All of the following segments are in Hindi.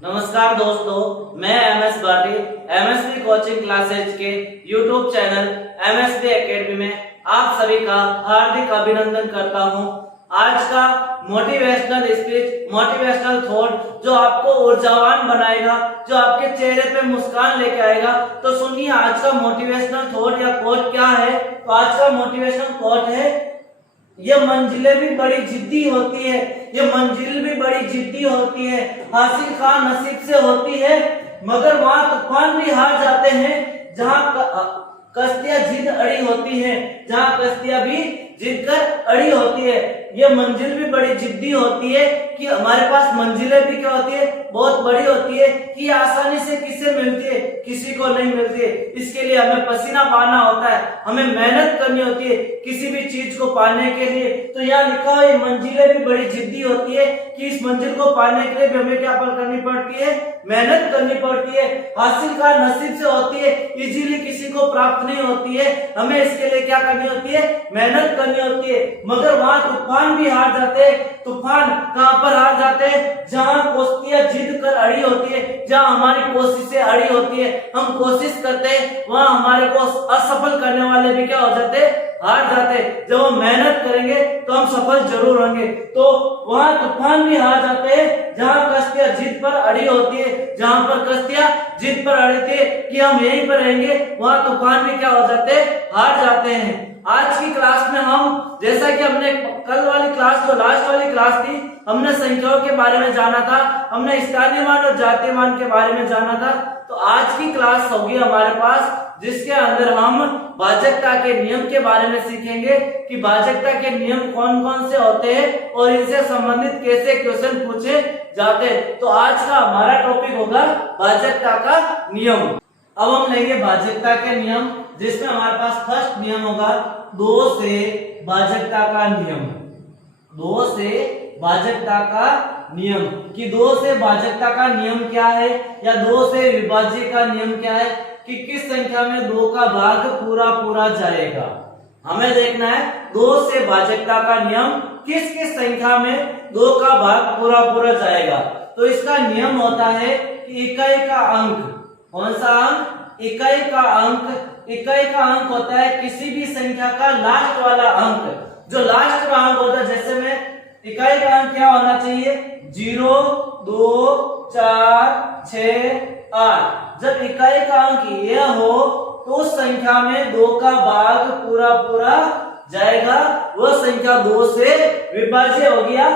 नमस्कार दोस्तों, मैं MS Bhati MSB coaching classes के यूट्यूब चैनल एमएसबी एकेडमी में आप सभी का हार्दिक अभिनंदन करता हूं। आज का मोटिवेशनल स्पीच, मोटिवेशनल थॉट जो आपको ऊर्जावान बनाएगा, जो आपके चेहरे पे मुस्कान लेके आएगा। तो सुनिए आज का मोटिवेशनल थॉट या कोट क्या है। तो आज का मोटिवेशनल कोट है, ये मंजिलें भी बड़ी जिद्दी होती है, ये मंजिल भी बड़ी जिद्दी होती है, हासिल का नसीब से होती है, मगर वहां तूफान भी हार जाते हैं। जहां कश्तियां जिद अड़ी होती है, जहां कश्तियां भी जिद कर अड़ी होती है। ये मंजिल भी बड़ी जिद्दी होती है कि हमारे पास मंजिलें भी क्या होती है, बहुत बड़ी होती है कि आसानी से किसे मिलती है, किसी को नहीं मिलती है। इसके लिए हमें पसीना बहाना होता है, हमें मेहनत करनी होती है किसी भी चीज को पाने के लिए। तो यहाँ लिखा हुआ ये मंजिलें भी बड़ी जिद्दी होती है कि इस मंजिल को पाने के लिए भी हमें क्या करनी पड़ती है, मेहनत करनी पड़ती है। हासिल का नसीब से होती है, इजीली किसी को प्राप्त नहीं होती है। हमें इसके लिए क्या करनी होती है, मेहनत करनी होती है। मगर वहां तूफान भी हार जाते हैं। तूफान कहां पर हार जाते हैं, जहां कश्तियां जिद कर अड़ी होती है, जहां हमारी कोशिशें अड़ी होती है। हम कोशिश करते हैं, वहां हमारे को असफल करने वाले भी क्या हो जाते हैं, हार जाते। जब हम मेहनत करेंगे तो हम सफल जरूर होंगे। तो वहां तूफान भी हार जाते हैं, जहां कश्तियां जिद पर अड़ी होती है, जहां पर कश्तियां जिद पर अड़ी थी कि हम यहीं पर रहेंगे, वहां तूफान भी क्या हो जाते हैं, हार जाते हैं। आज की क्लास में हम, जैसा कि हमने कल वाली क्लास, जो लास्ट वाली क्लास थी, हमने संख्याओं के बारे में जाना था, हमने स्थानीयमान और जातीयमान के बारे में जाना था। तो आज की क्लास होगी हमारे पास, जिसके अंदर हम भाजकता के नियम के बारे में सीखेंगे कि भाजकता के नियम कौन कौन से होते हैं और इनसे संबंधित कैसे क्वेश्चन पूछे जाते हैं। तो आज का हमारा टॉपिक होगा भाजकता का नियम। अब हम लेंगे भाजकता के नियम, जिसमें हमारे पास फर्स्ट नियम होगा 2 से भाजकता का नियम। 2 से भाजकता का नियम कि 2 से भाजकता का नियम क्या है, या 2 से विभाज्य का नियम क्या है कि किस संख्या में 2 का भाग पूरा पूरा जाएगा। हमें देखना है 2 से भाजकता का नियम किस किस संख्या में 2 का भाग पूरा पूरा जाएगा। तो इसका नियम होता है कि इकाई का अंक, कौन सा अंक, इकाई का अंक। इकाई का अंक होता है किसी भी संख्या का लास्ट वाला अंक, जो लास्ट का अंक होता है। जैसे में इकाई का अंक क्या होना चाहिए, 0, 2, 4, 6, 8। जब इकाई का अंक यह हो तो उस संख्या में 2 का भाग पूरा पूरा जाएगा। वह संख्या 2 से विभाज्य हो गया,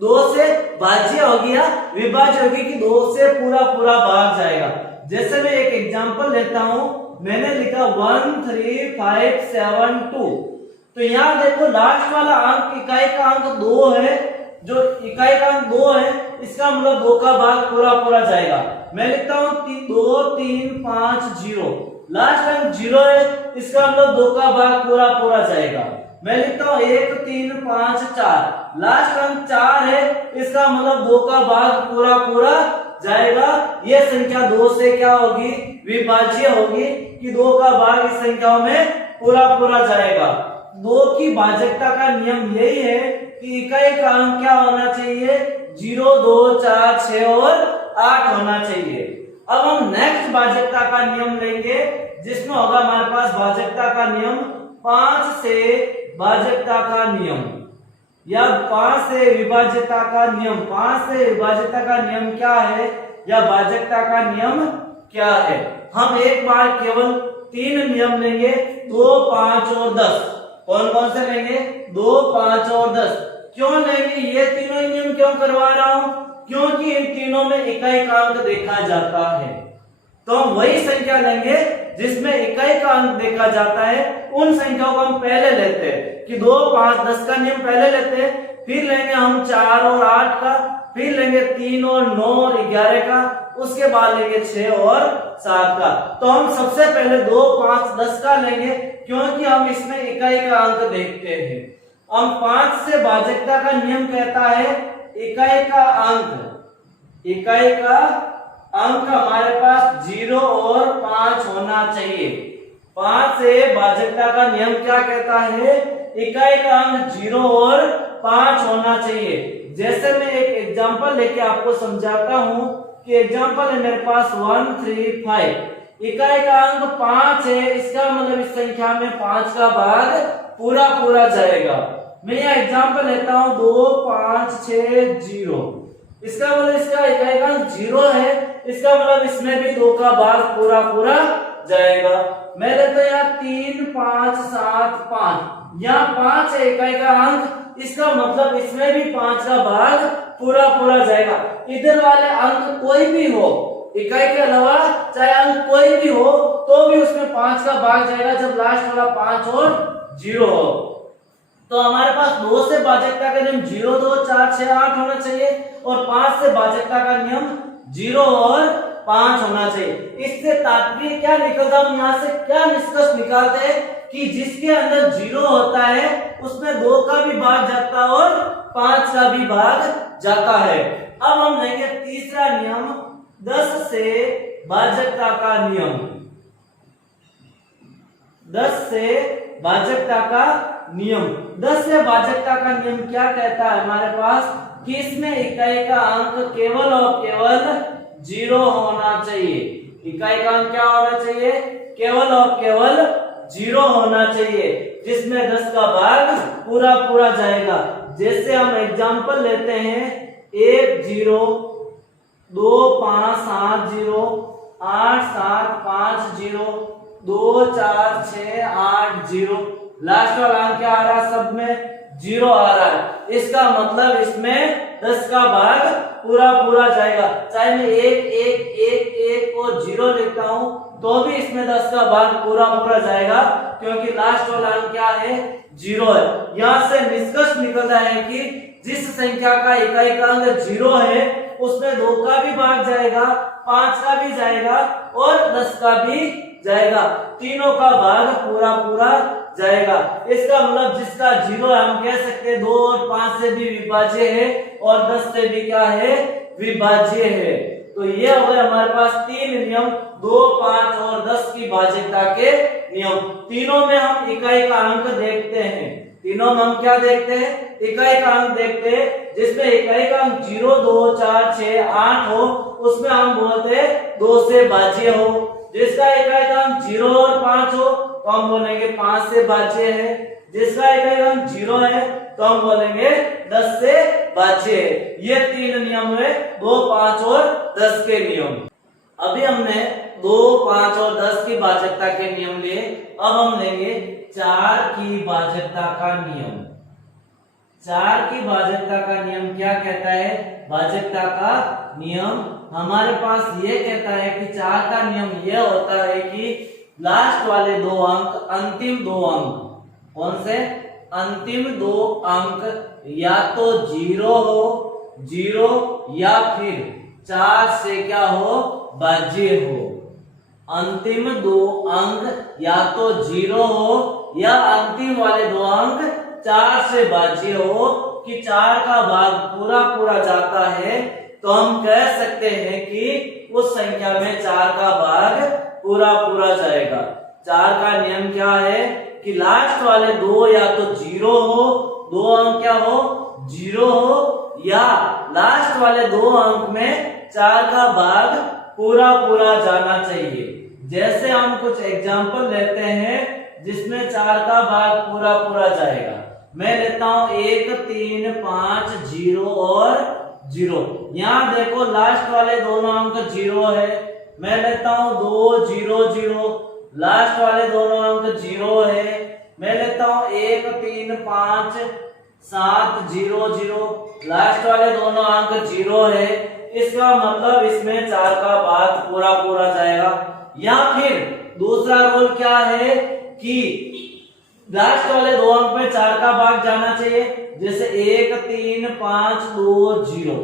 2 से भाज्य हो गया, विभाज्य होगी कि 2 से पूरा पूरा भाग जाएगा। जैसे मैं एक एग्जांपल लेता हूं, मैंने लिखा 13572। तो यहाँ देखो लास्ट वाला अंक, इकाई का अंक 2 है, जो इकाई का अंक 2 है, इसका मतलब 2 का भाग पूरा पूरा जाएगा। मैं लिखता हूँ 2350, लास्ट अंक 0 है, इसका मतलब 2 का भाग पूरा पूरा जाएगा। मैं लिखता हूँ 1354, लास्ट अंक 4 है, इसका मतलब 2 का भाग पूरा पूरा जाएगा। यह संख्या 2 से क्या होगी, विभाज्य होगी कि 2 का भाग इस संख्याओं में पूरा पूरा जाएगा। 2 की भाजकता का नियम यही है कि इकाई का अंक क्या होना चाहिए, 0, 2, 4, 6 और 8 होना चाहिए। अब हम नेक्स्ट भाजकता का नियम लेंगे, जिसमें होगा हमारे पास भाजकता का नियम 5 से भाजकता का नियम, या 5 से विभाज्यता का नियम। 5 से विभाज्यता का नियम क्या है, या भाजकता का नियम क्या है। हम एक बार केवल 3 नियम लेंगे, 2, 5 और 10। कौन कौन से लेंगे, 2, 5 और 10। क्यों लेंगे ये तीनों नियम, क्यों करवा रहा हूं, क्योंकि इन तीनों में इकाई का अंक देखा जाता है। तो हम वही संख्या लेंगे जिसमें इकाई का अंक देखा जाता है, उन संख्याओं को हम पहले लेते हैं कि 2, 5, 10 का नियम पहले लेते हैं। फिर लेंगे हम 4 और 8 का, फिर लेंगे 3 और 9 और 11 का, उसके बाद लेंगे 6 और 7 का। तो हम सबसे पहले 2, 5, 10 का लेंगे, क्योंकि हम इसमें इकाई का अंक देखते हैं। हम 5 से भाजकता का नियम कहता है इकाई का अंक, इकाई का अंक हमारे पास 0 और 5 होना चाहिए। 5 से भाजकता का नियम क्या कहता है, इकाई का अंक 0 और 5 होना चाहिए। जैसे मैं एक एग्जांपल लेके आपको समझाता हूं कि एग्जांपल है मेरे पास 1 3 5, इकाई का अंक 5 है, इसका मतलब इस संख्या में 5 का भाग पूरा पूरा जाएगा। मैं यहाँ एग्जांपल लेता हूँ 2 5 6 0, इसका मतलब इसका इकाई का अंक 0 है, इसका मतलब इसमें भी 2 का भाग पूरा पूरा जाएगा। मैं लेता हूँ यहाँ 3 5 7 5, यहाँ 5 है इकाई का अंक, इसका मतलब इसमें भी 5 का भाग पूरा पूरा जाएगा। इधर वाले अंक कोई भी हो, इकाई के अलावा चाहे अंक कोई भी हो तो भी उसमें 5 का भाग जाएगा जब लास्ट वाला 5 और 0 हो। तो हमारे पास 2 से भाजकता का नियम 0 2 4 6 8 होना चाहिए और 5 से भाजकता का नियम 0 और 5 होना चाहिए। इससे तात्पर्य क्या निकलता है, हम यहाँ से क्या निष्कर्ष निकालते हैं कि जिसके अंदर 0 होता है उसमें 2 का भी भाग जाता है और 5 का भी भाग जाता है। अब हम लेंगे तीसरा नियम 10 से भाजकता का नियम। 10 से भाजकता का नियम, 10 से भाजकता का नियम क्या कहता है हमारे पास कि इसमें इकाई का अंक केवल और केवल 0 होना चाहिए। इकाई का अंक क्या होना चाहिए, केवल और केवल 0 होना चाहिए, जिसमें 10 का भाग पूरा पूरा जाएगा। जैसे हम एग्जांपल लेते हैं 1 0 2 5 7 0 8 7 5 0 2 4 6 8 0, लास्ट वाला अंक क्या आ रहा है, सब में 0 आ रहा है। इसका मतलब इसमें 10 का भाग पूरा पूरा जाएगा। चाहे मैं 1 1 1 1 और 0 लिखता हूं तो भी इसमें 10 का भाग पूरा पूरा जाएगा, क्योंकि लास्ट वाला अंक क्या है, 0 है। यहां से निष्कर्ष निकलता है कि जिस संख्या का इकाई का अंक 0 है उसमें 2 का भी भाग जाएगा, 5 का भी जाएगा और 10 का भी जाएगा, तीनों का भाग पूरा पूरा जाएगा। इसका मतलब जिसका 0 है हम कह सकते हैं 2 और 5 से भी विभाज्य है और 10 से भी क्या है, विभाज्य है। तो ये हो गए हमारे पास 3 नियम, 2 5 और 10 की भाज्यता के नियम। तीनों में हम इकाई का अंक देखते हैं, तीनों में हम क्या देखते हैं, इकाई का अंक देखते हैं। जिसमें इकाई का अंक 0 2 4 6 8 हो उसमें हम बोलते हैं 2 से भाज्य हो। जिसका इकाई का अंक 0 और 5 हो तो हम बोलेंगे 5 से भाज्य है। जिसका इकाई का अंक 0 है तो हम बोलेंगे 10 से भाज्य है। ये 3 नियम है, 2 5 और 10 के नियम। अभी हमने 2 5 और 10 की भाजकता के नियम लिए, अब हम लेंगे 4 की भाजकता का नियम। 4 की भाजकता का नियम क्या कहता है, भाजकता का नियम हमारे पास ये कहता है कि 4 का नियम ये होता है कि लास्ट वाले 2 अंक, अंतिम 2 अंक, कौन से, अंतिम 2 अंक या तो 0 हो, 0 या फिर 4 से क्या हो, भाज्य हो। अंतिम 2 अंक या तो 0 हो या अंतिम वाले 2 अंक 4 से भाज्य हो, कि 4 का भाग पूरा पूरा जाता है तो हम कह सकते हैं कि उस संख्या में 4 का भाग पूरा पूरा जाएगा। 4 का नियम क्या है कि लास्ट वाले 2 या तो 0 हो, 2 अंक क्या हो, 0 हो, या लास्ट वाले 2 अंक में 4 का भाग पूरा पूरा जाना चाहिए। जैसे हम कुछ एग्जांपल लेते हैं जिसमें 4 का भाग पूरा पूरा जाएगा। मैं लेता हूं 1 3 5 0 और 0। यहाँ देखो लास्ट वाले दोनों अंक 0 है। मैं लेता हूं 2 0 0, लास्ट वाले दोनों अंक 0 है। मैं लेता हूं 1 3 5 7 0 0, लास्ट वाले दोनों अंक 0 है। इसका मतलब इसमें 4 का भाग पूरा पूरा जाएगा। या फिर दूसरा रूल क्या है कि लास्ट वाले 2 अंक में 4 का भाग जाना चाहिए। जैसे 1 3 5 2 0,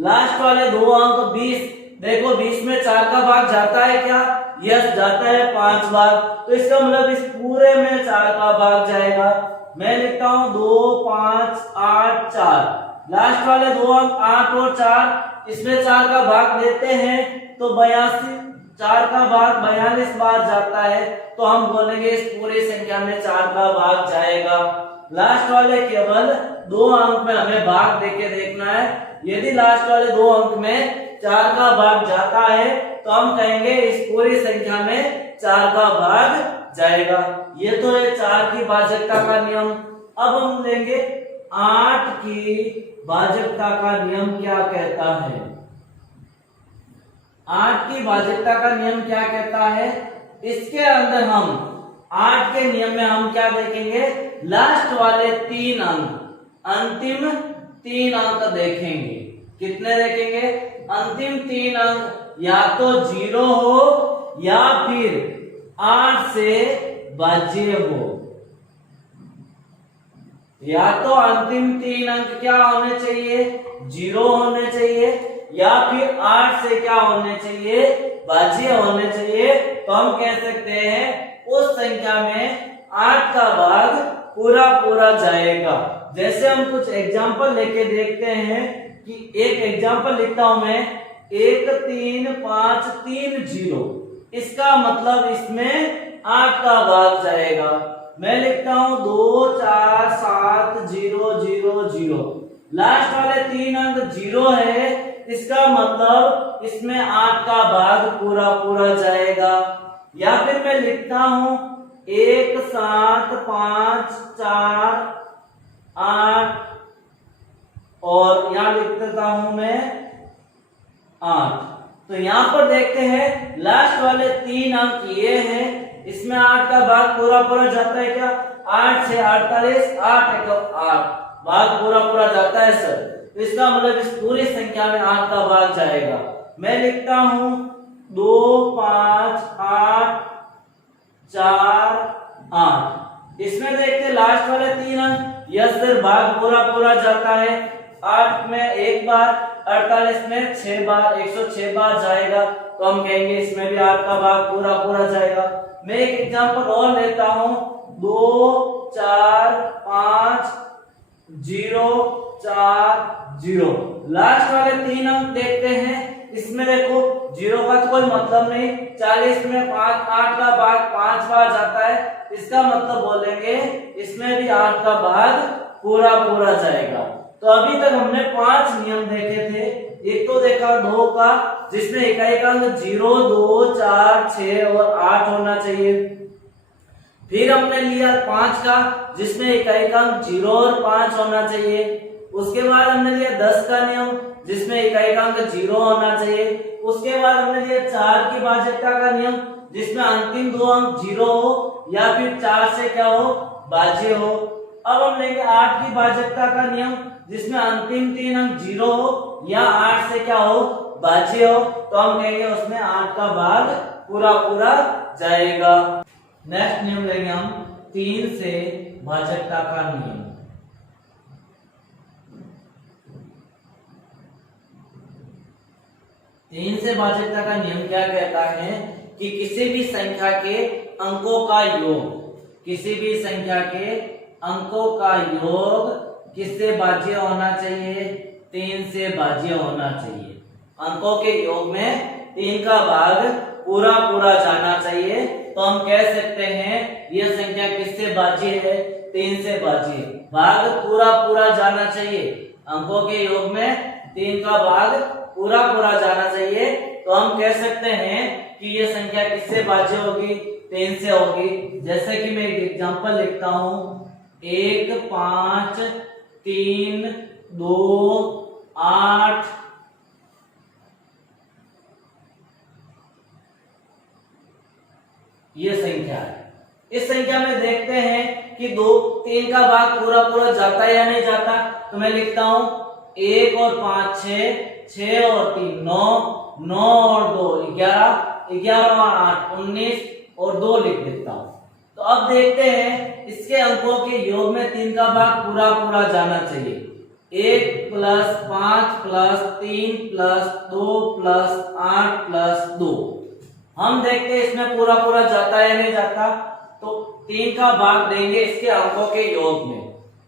लास्ट वाले 2 अंक 20, देखो 20 में 4 का भाग जाता है क्या, यस जाता है 5 भाग, तो इसका मतलब इस पूरे में 4 का भाग जाएगा। मैं लिखता हूं 2 5 8 4, लास्ट वाले 2 अंक 8 और 4, इसमें 4 का भाग लेते हैं तो 82, 4 का भाग 42 बार जाता है, तो हम बोलेंगे इस पूरी संख्या में 4 का भाग जाएगा। लास्ट वाले केवल 2 अंक में हमें भाग देके देखना है। यदि लास्ट वाले 2 अंक में 4 का भाग जाता है तो हम कहेंगे इस पूरी संख्या में 4 का भाग जाएगा। ये तो है 4 की भाजकता का नियम। अब हम लेंगे 8 की भाजकता का नियम क्या कहता है। 8 की भाजकता का नियम क्या कहता है, इसके अंदर हम 8 के नियम में हम क्या देखेंगे, लास्ट वाले 3 अंक, अंतिम 3 अंक देखेंगे। कितने देखेंगे, अंतिम 3 अंक या तो 0 हो या फिर 8 से भाज्य हो। या तो अंतिम 3 अंक क्या होने चाहिए, 0 होने चाहिए, या फिर 8 से क्या होने चाहिए, भाज्य होने चाहिए। तो हम कह सकते हैं उस संख्या में 8 का भाग पूरा पूरा जाएगा। जैसे हम कुछ एग्जाम्पल लेके देखते हैं कि एक एग्जाम्पल लिखता हूं मैं 1 3 5 3 0, इसका मतलब इसमें 8 का भाग जाएगा। मैं लिखता हूं 2 4 7 0 0 0, लास्ट वाले 3 अंक 0 है, इसका मतलब इसमें 8 का भाग पूरा पूरा जाएगा। या फिर मैं लिखता हूं 1 7 5 4 8 और यहां लिख देता हूं मैं 8। तो यहां पर देखते हैं लास्ट वाले 3 अंक ये हैं, इसमें 8 का भाग पूरा पूरा जाता है क्या, 8 से 48, 8 है तो 8 भाग पूरा पूरा जाता है सर। तो इसका मतलब इस पूरी संख्या में 8 का भाग जाएगा। मैं लिखता हूं 2 5 8 4 8, इसमें देखते लास्ट वाले 3 अंक, यस सर भाग पूरा पूरा जाता है। 8 में एक बार, 48 में 6 बार, 106 बार जाएगा। तो हम कहेंगे इसमें भी 8 का भाग पूरा पूरा जाएगा। मैं एक एग्जांपल और लेता हूं 2 4 5 0 4 0, लास्ट वाले 3 अंक देखते हैं, इसमें देखो 0 का तो कोई मतलब नहीं, 40 में 5 8 का भाग 5 बार जाता है, इसका मतलब बोलेंगे इसमें भी 8 का भाग पूरा पूरा जाएगा। तो अभी तक हमने 5 नियम देखे थे। एक तो देखा 2 का, जिसमें इकाई का अंक 0 2 4 6 और 8 होना चाहिए। फिर हमने लिया 5 का, जिसमें इकाई का अंक 0 और 5 होना चाहिए। उसके बाद हमने लिया 10 का नियम, जिसमें इकाई का अंक 0 होना चाहिए। उसके बाद हमने लिया 4 की भाजकता का नियम, जिसमें अंतिम 2 अंक 0 हो या फिर 4 से क्या हो, भाज्य हो। अब हम लेंगे 8 की भाजकता का नियम, जिसमें अंतिम 3 अंक 0 हो या 8 से क्या हो, भाज्य हो। तो हम कहेंगे उसमें 8 का भाग पूरा पूरा जाएगा। नेक्स्ट नियम लेंगे हम 3 से भाजकता का नियम। 3 से भाजकता का नियम क्या कहता है कि किसी भी संख्या के अंकों का योग, किसी भी संख्या के अंकों का योग किससे भाज्य होना चाहिए, 3 से भाज्य होना चाहिए। अंकों के योग में 3 का भाग पूरा पूरा जाना चाहिए। तो हम कह सकते हैं यह संख्या किससे भाज्य है, 3 से भाज्य। भाग पूरा पूरा जाना चाहिए, अंकों के योग में 3 का भाग पूरा पूरा जाना चाहिए। तो हम कह सकते हैं कि यह संख्या किससे भाज्य होगी, 3 से होगी। जैसे कि मैं एक एग्जांपल लिखता हूं 1 5 3 2 8 ये संख्या है। इस संख्या में देखते हैं कि 2 3 का भाग पूरा पूरा जाता है या नहीं जाता। तो मैं लिखता हूं 1 और 5 6, 6 और 3 9, 9 और 2 11, 11 और 8 19 और 2 लिख देता हूं। तो अब देखते हैं इसके अंकों के योग में 3 का भाग पूरा पूरा जाना चाहिए। 1 + 5 + 3 + 2 + 8 + 2। हम देखते हैं इसमें पूरा पूरा जाता है या नहीं जाता। तो 3 का भाग देंगे इसके अंकों के योग में।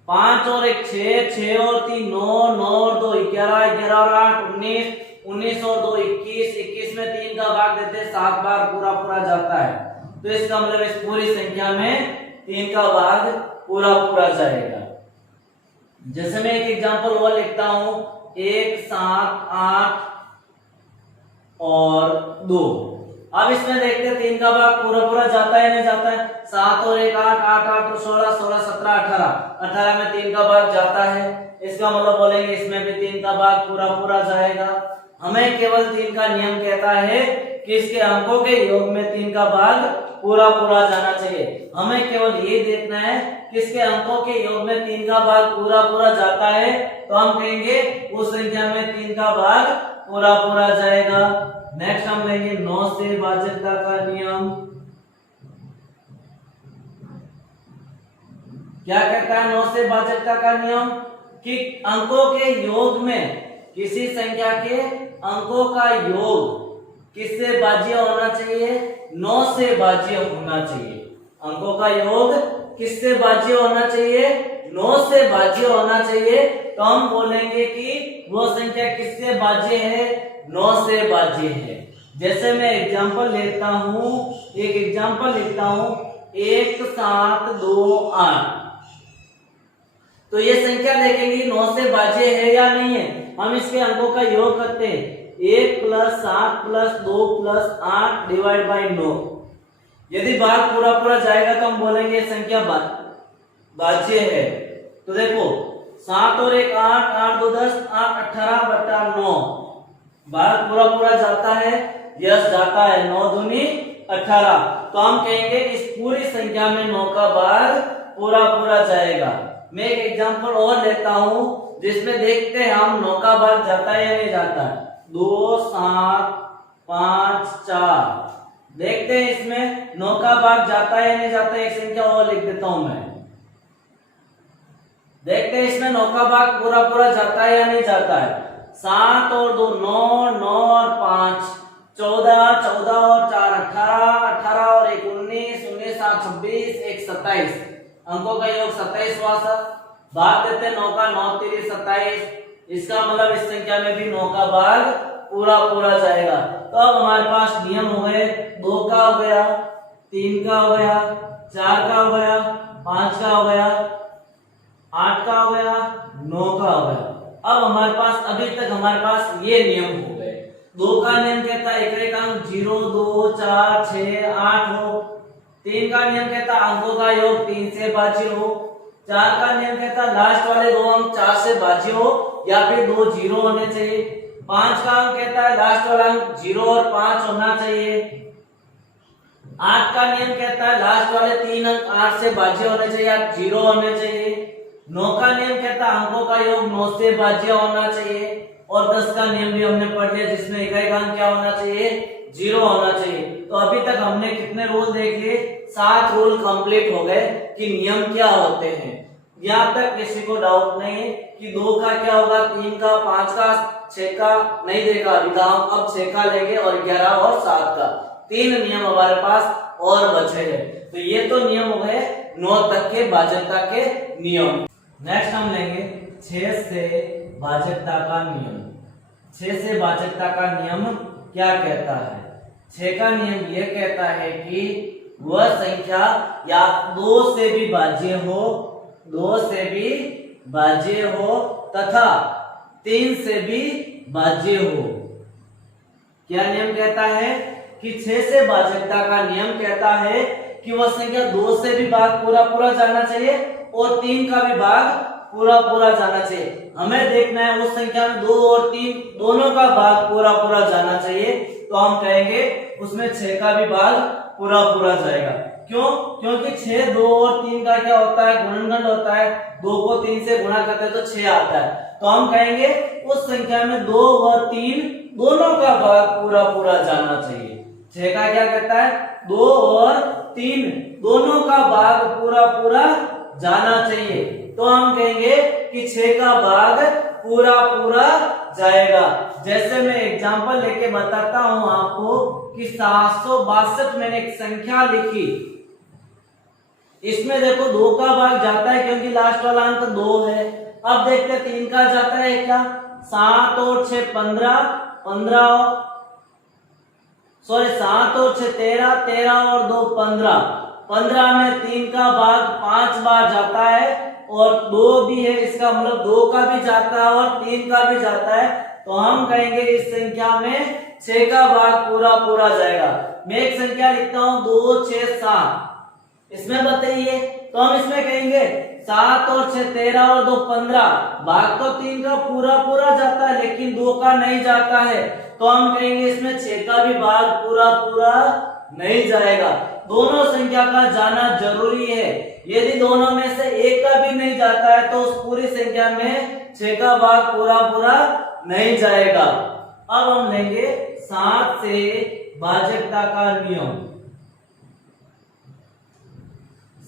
5 और 1 6, 6 और 3 9, 9 और 2 11, 11 और 8 19, 19 और 2 21, 21 में 3 का भाग देते हैं 7 बार पूरा पूरा जाता है। तो इसका मतलब इस पूरी संख्या में 3 का भाग पूरा पूरा जाएगा। जैसे मैं एक एग्जांपल और लिखता हूं 1 7 8 और 2। अब इसमें देखते हैं 3 का भाग पूरा पूरा जाता है नहीं जाता है। 7 और 1 8, 8 8 और 16, 16 17 18, 18 में 3 का भाग जाता है। इसका मतलब बोलेंगे इसमें भी 3 का भाग पूरा पूरा जाएगा। हमें केवल 3 का नियम कहता है कि इसके अंकों के योग में 3 का भाग पूरा पूरा जाना चाहिए। हमें केवल ये देखना है कि इसके अंकों के योग में 3 का भाग पूरा पूरा जाता है, तो हम कहेंगे उस संख्या में 3 का भाग पूरा पूरा जाएगा। नेक्स्ट हम लेंगे 9 से भाजकता का नियम। क्या कहता है 9 से भाजकता का नियम? कि अंकों के योग में किसी संख्या के अंकों का योग किससे भाज्य होना चाहिए? 9 से भाज्य होना चाहिए। अंकों का योग किससे भाज्य होना चाहिए? 9 से भाज्य होना चाहिए। तो हम बोलेंगे कि वो संख्या किससे भाज्य है? 9 से भाज्य है। जैसे मैं एग्जांपल लेता हूं, एक एग्जांपल लिखता हूं 1 7 2 8। तो ये संख्या देखेंगे 9 से भाज्य है या नहीं है। हम इसके अंकों का योग करते हैं 1 + 7 + 2 + 8 डिवाइड बाय 9। यदि भाग पूरा पूरा जाएगा तो हम बोलेंगे संख्या भाज्य है। तो देखो 7 और 1 8, 8 2 10, 8 18/9 भाग पूरा पूरा जाता है। यस जाता है। 9 दूनी 18। तो हम कहेंगे इस पूरी संख्या में 9 का भाग पूरा पूरा जाएगा। मैं एक एग्जांपल और लेता हूं जिसमें देखते हैं हम 9 का भाग जाता है या नहीं जाता है। 2 7 5 4। देखते हैं इसमें 9 का भाग जाता है या नहीं जाता है। एक संख्या और लिख देता हूं मैं। देखते हैं इसमें 9 का भाग पूरा पूरा जाता है या नहीं जाता है। 7 और 2 9, 9 और 5 14, 14 और 4 18, 18 और 1 19, 19 7 26, 1 27। अंकों का योग 27 हुआ सर। भाग देते 9 का, 9 3 27। इसका मतलब इस संख्या में भी 9 का भाग पूरा पूरा जाएगा। तो अब हमारे पास नियम हो गए 2 का हो गया, 3 का हो गया, 4 का हो गया, 5 का हो गया, 8 का हो गया, 9 का हो गया। अब हमारे पास अभी तक हमारे पास ये नियम हो गए। 2 का नियम कहता है एक अंक 0 2 4 6 8 हो। 3 का नियम कहता है अंकों का योग 3 से भाज्य हो। 4 का नियम कहता है लास्ट वाले 2 अंक 4 से भाज्य हो या फिर 2 0 होने चाहिए। 5 का अंक कहता है लास्ट वाला अंक 0 और 5 होना चाहिए। 8 का नियम कहता है लास्ट वाले 3 अंक 8 से भाज्य होने चाहिए या 0 होने चाहिए। 9 का नियम कहता है अंकों का योग 9 से भाज्य होना चाहिए। और 10 का नियम भी हमने पढ़ लिया जिसमें इकाई का अंक क्या होना चाहिए? 0 होना चाहिए। तो अभी तक हमने कितने रूल देख लिए? 7 रूल कंप्लीट हो गए कि नियम क्या होते हैं। यहाँ तक किसी को डाउट नहीं है कि 2 का क्या होगा, 3 का, 5 का, 6 का नहीं देखा अभी तो हम अब 6 का लेंगे और 11 और 7 का। 3 नियम हमारे पास और बचे हैं। तो ये तो नियम हो गए 9 तक के भाजकता के नियम। नेक्स्ट हम लेंगे 6 से भाजकता का नियम। 6 से भाजकता का नियम क्या कहता है? 6 का नियम यह कहता है कि वह संख्या या 2 से भी भाज्य हो, 2 से भी भाज्य हो तथा 3 से भी भाज्य हो। क्या नियम कहता है? कि 6 से भाजकता का नियम कहता है कि वह संख्या 2 से भी भाग पूरा पूरा जाना चाहिए और 3 का भी भाग पूरा पूरा जाना चाहिए। हमें देखना है उस संख्या में 2 और 3 दोनों का भाग पूरा पूरा जाना चाहिए। तो हम कहेंगे उसमें 6 का भी भाग पूरा पूरा जाएगा। क्यों? क्योंकि 6 2 और 3 का क्या होता है? गुणनखंड होता है। 2 को 3 से गुणा करते हैं तो 6 आता है। तो हम कहेंगे उस संख्या में 2 और 3 दोनों का भाग पूरा पूरा जाना चाहिए। 6 का क्या कहता है? 2 और 3 दोनों का भाग पूरा पूरा जाना चाहिए। तो हम कहेंगे कि 6 का भाग पूरा पूरा जाएगा। जैसे मैं एग्जांपल लेके बताता हूं आपको कि 762 मैंने एक संख्या लिखी। इसमें देखो 2 का भाग जाता है क्योंकि लास्ट वाला अंक 2 है। अब देखते हैं 3 का जाता है क्या? 7 और 6 15, 7 और 6 13, 13 और 2 15। 15 में 3 का भाग 5 बार जाता है और 2 भी है, इसका मतलब 2 का भी जाता है और 3 का भी जाता है। तो हम कहेंगे इस संख्या में 6 का भाग पूरा पूरा जाएगा। मैं एक संख्या लिखता हूं 2 6 7। इसमें बताइए तो हम इसमें कहेंगे 7 और 6 13 और 2 15। भाग तो 3 का पूरा पूरा जाता है लेकिन 2 का नहीं जाता है, तो हम कहेंगे इसमें 6 का भी भाग पूरा पूरा नहीं जाएगा। दोनों संख्या का जाना जरूरी है। यदि दोनों में से एक का भी नहीं जाता है तो उस पूरी संख्या में 6 का भाग पूरा पूरा नहीं जाएगा। अब हम लेंगे 7 से भाजकता का नियम।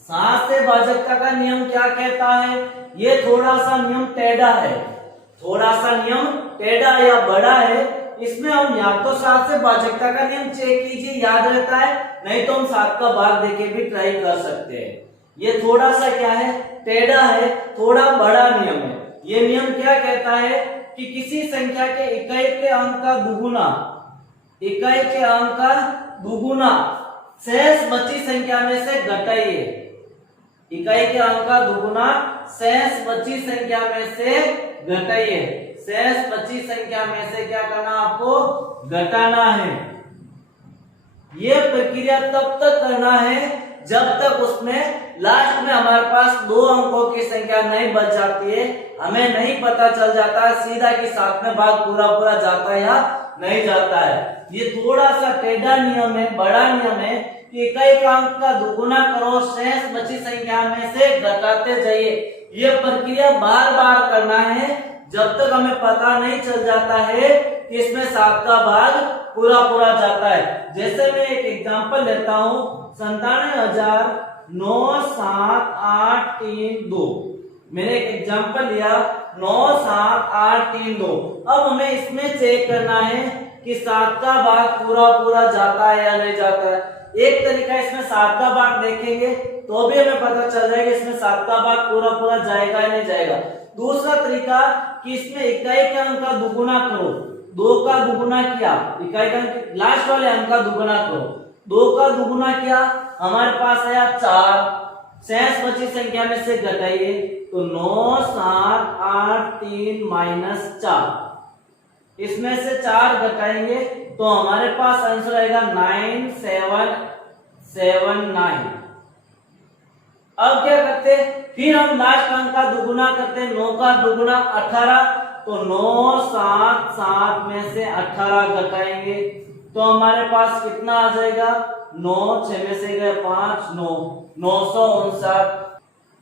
7 से भाजकता का नियम क्या कहता है? ये थोड़ा सा नियम टेढ़ा है, थोड़ा सा नियम टेढ़ा या बड़ा है। इसमें हम या तो 7 से भाजकता का नियम चेक कीजिए, याद रहता है, नहीं तो हम 7 का भाग देके भी ट्राई कर सकते हैं। ये थोड़ा सा क्या है, टेढ़ा है, थोड़ा बड़ा नियम है। ये नियम क्या कहता है कि किसी संख्या के इकाई के अंक का दुगुना, इकाई के अंक का दुगुना शेष बची संख्या में से घटाइए। इकाई के अंक का दुगुना शेष बची संख्या में से घटाइए। शेष बची संख्या में से क्या करना, आपको घटाना है। यह प्रक्रिया तब तक करना है जब तक उसमें लास्ट में हमारे पास 2 अंकों की संख्या नहीं बच जाती है। हमें नहीं पता चल जाता है सीधा कि 7 में भाग पूरा पूरा जाता है या नहीं जाता है। ये थोड़ा सा टेढ़ा नियम है, बड़ा नियम है कि इकाई का अंक का दुगुना करो, शेष बची संख्या में से घटाते जाइए। ये प्रक्रिया बार बार करना है जब तक हमें पता नहीं चल जाता है कि इसमें 7 का भाग पूरा पूरा जाता है। जैसे मैं एक एग्जांपल लेता हूं, 97,97832। मैंने एक एग्जांपल लिया 97832। अब हमें इसमें चेक करना है कि 7 का भाग पूरा पूरा जाता है या नहीं जाता है। एक तरीका इसमें 7 का भाग देखेंगे तो भी हमें पता चल जाएगा इसमें 7 का भाग पूरा पूरा जाएगा या नहीं जाएगा। दूसरा तरीका कि इसमें इकाई के अंक का दुगुना करो। 2 का दुगुना किया, इकाई का लास्ट वाले अंक का दुगुना करो। 2 का दुगुना किया, हमारे पास आया 4। शेष बची संख्या में से घटाइए तो 9783 माइनस 4। इसमें से 4 घटाएंगे तो हमारे पास आंसर आएगा 9779। अब क्या करते, फिर हम लास्ट अंक का दुगुना करते हैं। 9 का दुगुना 18, तो 9 7 7 में से 18 घटाएंगे तो हमारे पास कितना आ जाएगा, 9 6 में से गए 5 9 959।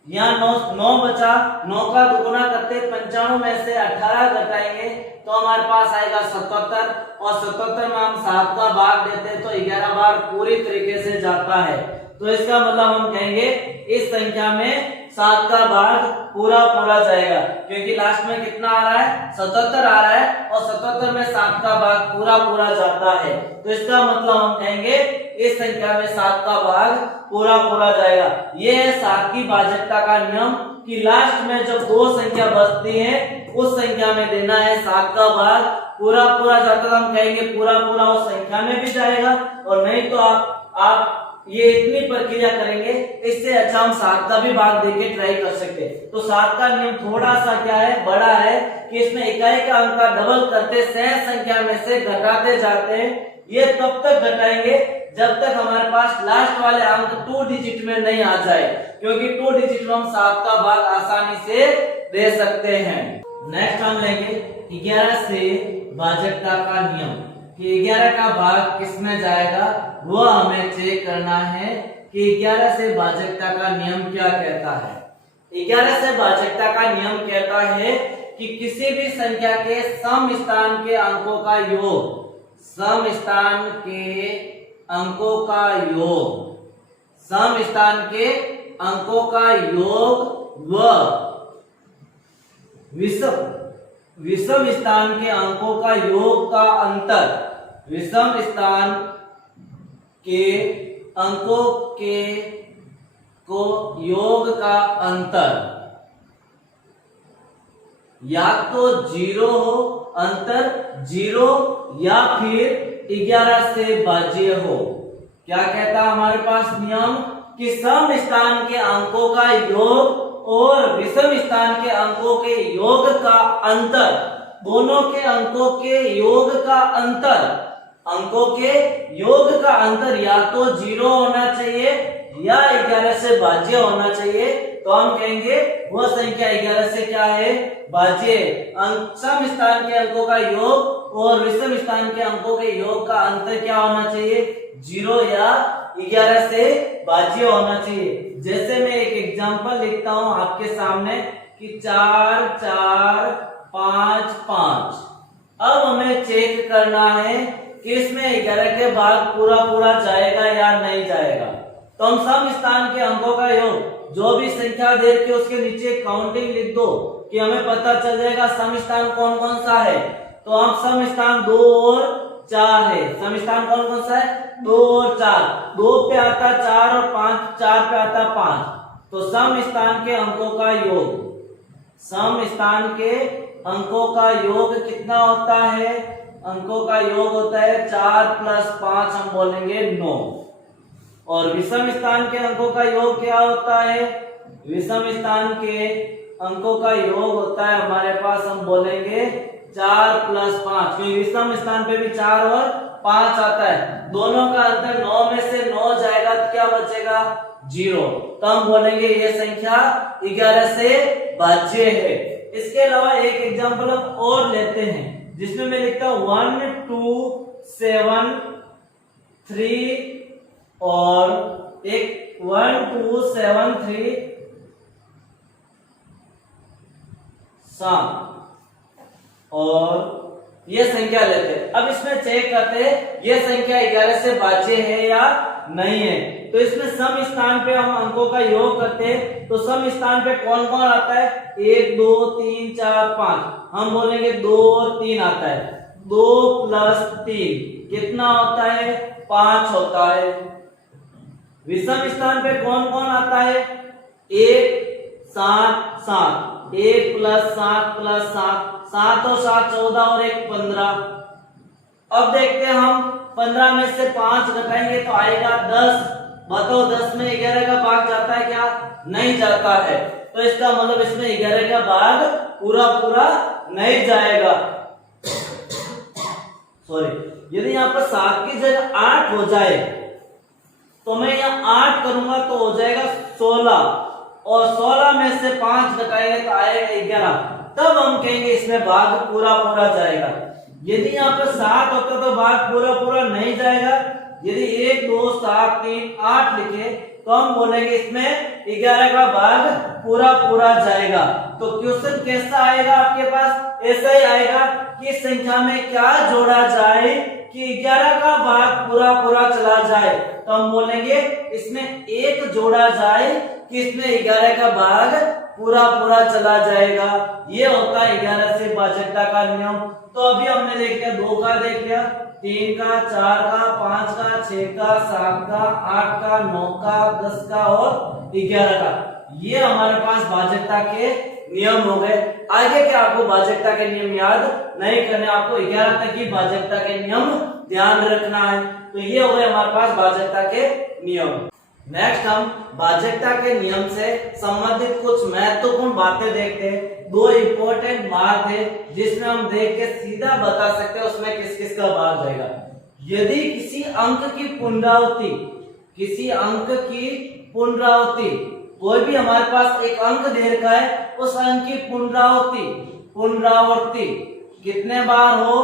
यहाँ 9 बचा, 9 का दुगुना करते 95 में से 18 घटाएंगे तो हमारे पास आएगा 77। और 77 में हम 7 का भाग देते तो 11 बार पूरी तरीके से जाता है। तो इसका मतलब हम कहेंगे इस संख्या में 7 का भाग पूरा पूरा जाएगा, क्योंकि लास्ट में कितना आ रहा है, 77 आ रहा है और 77 में 7 का भाग पूरा पूरा जाता है। तो इसका मतलब हम कहेंगे इस संख्या में 7 का भाग पूरा पूरा जाएगा। ये है 7 की भाजकता का नियम कि लास्ट में जब 2 संख्या बचती है उस संख्या में देना है 7 का भाग पूरा पूरा जाता है। हम कहेंगे पूरा पूरा उस संख्या में भी जाएगा, और नहीं तो आप ये इतनी प्रक्रिया करेंगे, इससे अच्छा हम 7 का भी भाग देके ट्राई कर सकते हैं। तो 7 का नियम थोड़ा सा क्या है, बड़ा है कि इसमें इकाई का अंक का डबल करते शेष संख्या में से घटाते जाते हैं। ये तब तक घटाएंगे जब तक हमारे पास लास्ट वाले अंक 2 डिजिट में नहीं आ जाए, क्योंकि 2 डिजिट में हम 7 का भाग आसानी से दे सकते हैं। नेक्स्ट हम लेंगे 11 से भाजकता का नियम कि 11 का भाग किसमें जाएगा, वो हमें चेक करना है कि 11 से भाजकता का नियम क्या कहता है। 11 से भाजकता का नियम कहता है कि किसी भी संख्या के सम स्थान के अंकों का योग, सम स्थान के अंकों का योग, सम स्थान के अंकों का योग व विषम स्थान के अंकों का योग का अंतर, विषम स्थान के अंकों के को योग का अंतर या तो 0 हो, अंतर 0 या फिर 11 से भाज्य हो। क्या कहता है हमारे पास नियम कि सम स्थान के अंकों का योग और विषम स्थान के अंकों के योग का अंतर, दोनों के अंकों के योग का अंतर अंकों के योग का अंतर या तो 0 होना चाहिए या 11 से भाज्य होना चाहिए, तो हम कहेंगे वह संख्या 11 से क्या है, भाज्य। सम स्थान के अंकों का योग और विषम स्थान के अंकों के योग का अंतर क्या होना चाहिए, 0 या 11 से भाज्य होना चाहिए। जैसे मैं एक एग्जांपल लिखता हूं आपके सामने कि 4 4 5 5। अब हमें चेक करना है कि इसमें 11 के भाग पूरा पूरा जाएगा या नहीं जाएगा। तो हम सम स्थान के अंकों का योग जो भी संख्या दे के उसके नीचे काउंटिंग लिख दो कि हमें पता चल जाएगा सम स्थान कौन कौन सा है। तो हम सम स्थान 2 और 4 है। सम स्थान कौन कौन सा है, 2 और 4। 2 पे आता 4 और 5, 4 पे आता 5। तो सम स्थान के अंकों का योग, सम स्थान के अंकों का योग कितना होता है, अंकों का योग होता है 4 + 5, हम बोलेंगे 9। और विषम स्थान के अंकों का योग क्या होता है, विषम स्थान के अंकों का योग होता है हमारे पास, हम बोलेंगे 4 + 5, क्योंकि विषम स्थान पे भी 4 और 5 आता है। दोनों का अंतर 9 में से 9 जाएगा तो क्या बचेगा, 0। तो हम बोलेंगे ये संख्या 11 से भाज्य है। इसके अलावा एक एग्जांपल हम और लेते हैं जिसमें मैं लिखता हूं 1 2 7 3 और एक 1 2 7 3 7 और ये संख्या लेते हैं। अब इसमें चेक करते हैं ये संख्या 11 से भाज्य है या नहीं है। तो इसमें सम स्थान पे हम अंकों का योग करते हैं, तो सम स्थान पे कौन कौन आता है, 1 2 3 4 5, हम बोलेंगे 2 और 3 आता है। 2 + 3 कितना होता है, 5 होता है। विषम स्थान पे कौन कौन आता है, 1 7 7, 1 + 7 + 7, 7 और 7 14 और 1 15। अब देखते हैं हम 15 में से 5 घटाएंगे तो आएगा 10। बताओ 10 में 11 का भाग जाता है क्या, नहीं जाता है। तो इसका मतलब इसमें 11 का भाग पूरा पूरा नहीं जाएगा। सॉरी, यदि यहाँ पर 7 की जगह 8 हो जाए तो मैं यहाँ 8 करूंगा तो हो जाएगा 16, और 16 में से 5 घटाएंगे तो आएगा 11। तब हम कहेंगे इसमें भाग पूरा पूरा जाएगा। यदि यहाँ पर 7 होता तो भाग पूरा पूरा नहीं जाएगा। यदि 1 2 7 3 8 लिखे तो हम बोलेंगे इसमें 11 का भाग पूरा पूरा जाएगा। तो क्वेश्चन कैसा आएगा आपके पास, ऐसा ही आएगा कि इस संख्या में क्या जोड़ा जाए कि 11 का भाग पूरा पूरा चला जाए। तो हम बोलेंगे इसमें 1 जोड़ा जाए कि इसमें 11 का भाग पूरा पूरा चला जाएगा। ये होता है 11 से भाज्यता का नियम। तो अभी हमने देख लिया, 2 का देख लिया, 3 का, 4 का, 5 का, 6 का, 7 का, 8 का, 9 का, 10 का और 11 का। ये हमारे पास भाज्यता के नियम हो गए। आगे क्या आपको भाज्यता के नियम याद नहीं करने, आपको 11 तक ही भाज्यता के नियम ध्यान रखना है। तो ये हो गए हमारे पास भाज्यता के नियम। नेक्स्ट हम भाज्यता के नियम से संबंधित कुछ महत्वपूर्ण बातें देखते हैं। 2 इंपॉर्टेंट बात है जिसमें हम देख के सीधा बता सकते हैं उसमें किस किस का भाग जाएगा। यदि किसी अंक की पुनरावृत्ति, किसी अंक की पुनरावृत्ति, कोई भी हमारे पास एक अंक दे रखा है, उस अंक की पुनरावृत्ति कितने बार हो,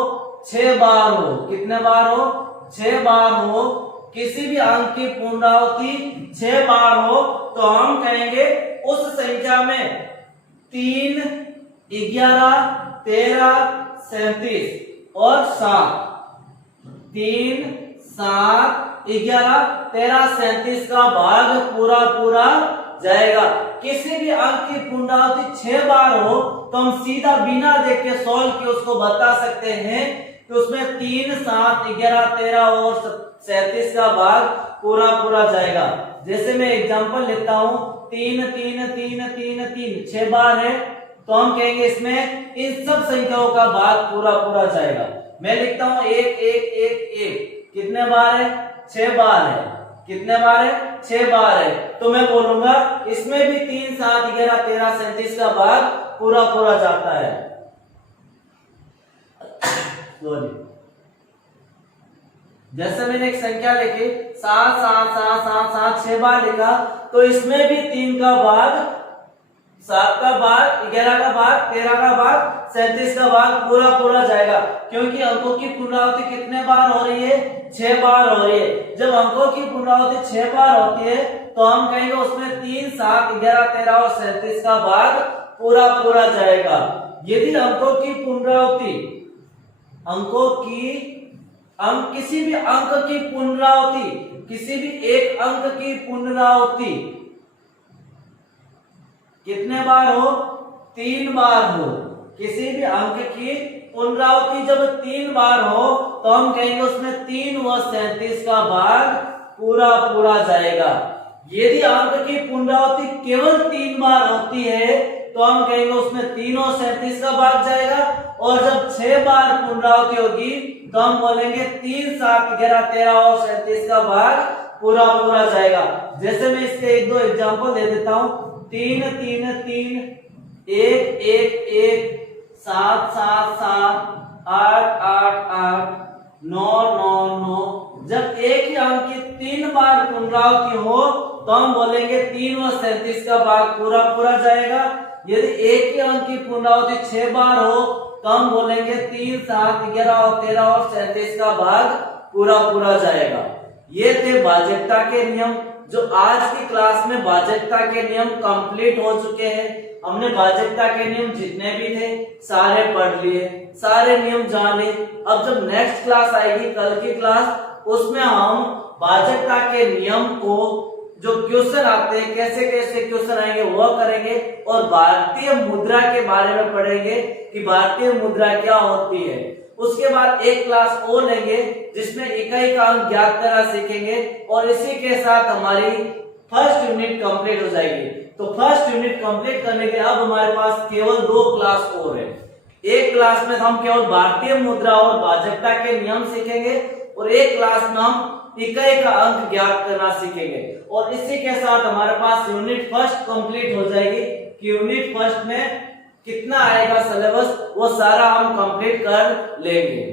6 बार हो। कितने बार हो, 6 बार हो। किसी भी अंक की पुनरावृत्ति 6 बार हो तो हम कहेंगे उस संख्या में 3 11 13 37 और 7, 3 7 11 13 37 का भाग पूरा पूरा जाएगा। किसी भी अंक की पुनरावृत्ति 6 बार हो तो हम सीधा बिना देख के सॉल्व के उसको बता सकते हैं कि उसमें 3 7 11 13 और 37 का भाग पूरा पूरा जाएगा। जैसे मैं एग्जांपल लेता हूं, 3 3 3 3 3 6 बार है तो हम कहेंगे इसमें इन सब संख्याओं का भाग पूरा पूरा जाएगा। मैं लिखता हूं 1 1 1 1, कितने बार है, 6 बार है। कितने बार है, 6 बार है। तो मैं बोलूंगा इसमें भी 3 7 11 13 37 का भाग पूरा पूरा जाता है। सॉरी, जैसे मैंने एक संख्या लिखी 7 7 7 7 7 6 बार लिखा, तो इसमें भी 3 का भाग, 7 का भाग, 11 का भाग, 13 का भाग, 37 का भाग पूरा पूरा जाएगा, क्योंकि अंकों की पुनरावृत्ति कितने बार हो रही है? 6 बार हो रही है। जब अंकों की पुनरावृत्ति 6 बार होती है तो हम कहेंगे उसमें 3 7 11 13 और 37 का भाग पूरा पूरा जाएगा। यदि अंकों की पुनरावृत्ति, किसी भी अंक की पुनरावृत्ति, किसी भी एक अंक की पुनरावृत्ति कितने बार हो? 3 बार हो। किसी भी अंक की पुनरावृत्ति जब 3 बार हो तो हम कहेंगे उसमें 3 व 37 का भाग पूरा पूरा जाएगा। यदि अंक की पुनरावृत्ति केवल 3 बार होती है तो हम कहेंगे उसमें 3 और 37 का भाग जाएगा, और जब 6 बार पुनरावृत्ति होगी तो हम बोलेंगे 3 7 11 13 और 37 का भाग पूरा पूरा जाएगा। जैसे मैं इसके एक दो एग्जांपल दे देता हूं। 3 3 3 1 1 1 7 7 7 8 8 8 9 9 9। जब एक ही अंक की 3 बार पुनरावृत्ति हो तो हम बोलेंगे 3 व 37 का भाग पूरा पूरा जाएगा। यदि एक ही अंक की पुनरावृत्ति 6 बार हो तो हम बोलेंगे 3 7 11 और 13 और 37 का भाग पूरा पूरा जाएगा। ये थे भाज्यता के नियम। जो आज की क्लास में भाज्यता के नियम कंप्लीट हो चुके हैं। हमने भाज्यता के नियम जितने भी थे सारे पढ़ लिए, सारे नियम जान लिए। अब जब नेक्स्ट क्लास आएगी, कल की क्लास, उसमें हम भाज्यता के नियम को, जो क्वेश्चन आते हैं, कैसे कैसे क्वेश्चन आएंगे वह करेंगे, और भारतीय मुद्रा के बारे में पढ़ेंगे कि भारतीय मुद्रा क्या होती है। उसके बाद एक क्लास और लेंगे जिसमें इकाई का अंक ज्ञात करना सीखेंगे, और इसी के साथ हमारी फर्स्ट यूनिट कंप्लीट हो जाएगी। तो फर्स्ट यूनिट कंप्लीट करने के अब हमारे पास केवल 2 क्लास और है। एक क्लास में हम केवल भारतीय मुद्रा और भाज्यता के नियम सीखेंगे, और एक क्लास में हम इकाई का अंक ज्ञात करना सीखेंगे। और इसी के साथ हमारे पास यूनिट फर्स्ट कंप्लीट हो जाएगी कि यूनिट फर्स्ट में कितना आएगा सिलेबस, वो सारा हम कंप्लीट कर लेंगे।